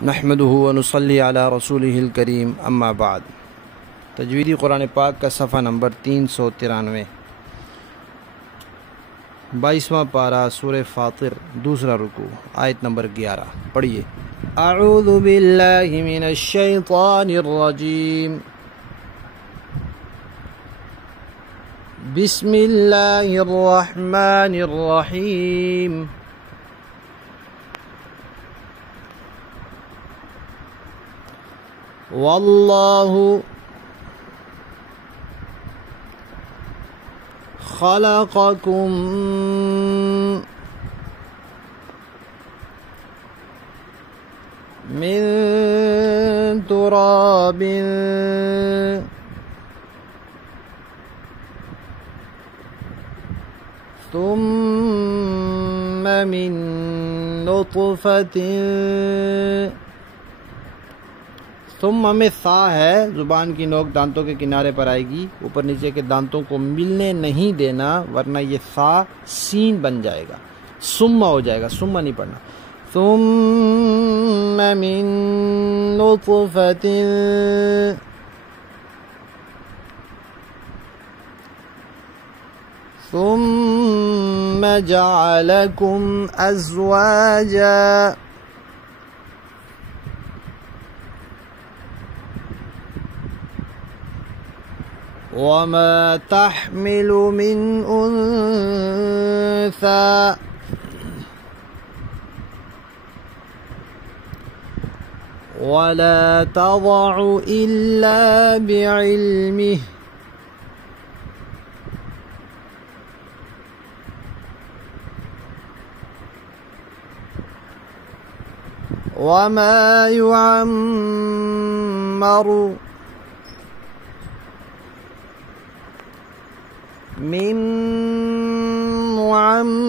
नहमदुहु व नुसल्ली अला रसूलिहिल करीम अम्मा बाद। तजवीदी कुरान पाक का सफ़ा नंबर 393, 22वां पारा सूरह फातिर, दूसरा रुकू, आयत नंबर 11। पढ़िए। अऊज़ु बिल्लाहि मिनश शैतानिर रजीम, बिस्मिल्लाहिर रहमानिर रहीम। वल्लाहु खलक़कुम मिन तुराबिन सुम्मा मिन नुत्फ़तिन। सुम्मा में सा है, ज़ुबान की नोक दांतों के किनारे पर आएगी, ऊपर नीचे के दांतों को मिलने नहीं देना, वरना ये सा सीन बन जाएगा, सुम्मा हो जाएगा। सुम्मा नहीं पढ़ना। सुम्मा मिन नुत्फ़तिन सुम्मा जअलकुम अज़वाजा वमा तहमिलु मिन उन्सा वला तज़अु इल्ला बिइल्मिह वमा युअम्मरु मिन मुअम्मरिन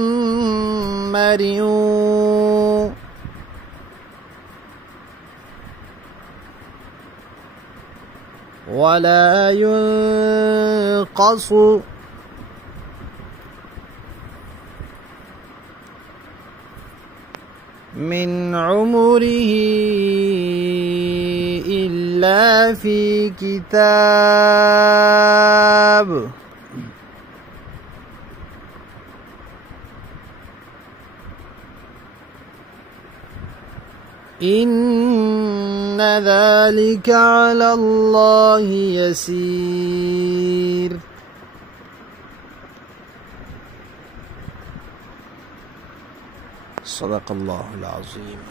वला युनक़सु मिन उम्रिही इल्ला फी किताब। इन्ना ज़ालिका अलल्लाहि यसीर। सदक़ल्लाहुल अज़ीम।